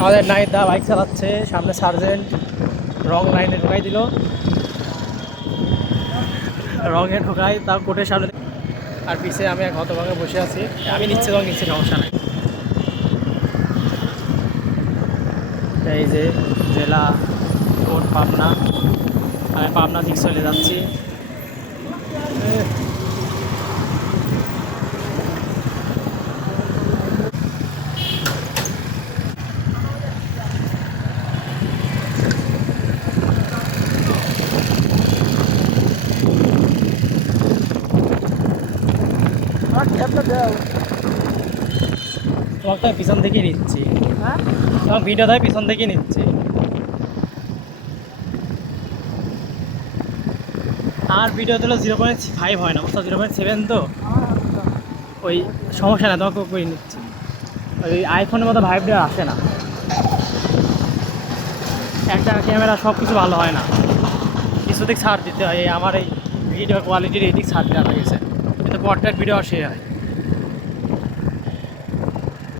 আমাদের নাইদা বাইক চালাচ্ছে, সামনে সার্জেন্ট রং লাইনে ঢোকাই দিল, রঙে ঢোকাই তার কোর্টের সামনে। আর পিছিয়ে আমি এক হতভাগে বসে আছি, আমি নিচ্ছি রং নিচ্ছি, সমস্যা নাই। এই যে জেলা কোর্ট পাবনা, আমি পাবনা দিক চলে যাচ্ছি। তোমাকে পিছন থেকে নিচ্ছি, তোমার ভিডিওটা পিছন থেকে নিচ্ছি। আর ভিডিও দিল 0.5 হয় না, বুঝতে 0.7 তো ওই সমস্যা না, তোমাকে করে নিচ্ছি। ওই আইফোনের মতো ভাইবটা আসে না, একটা ক্যামেরা সব কিছু ভালো হয় না, কিছু দিক ছাড় দিতে হয়। আমার এই ভিডিও কোয়ালিটির এই দিক ছাড় দেওয়া লাগেছে, কিন্তু পর্ট্রেট ভিডিও সে হয়।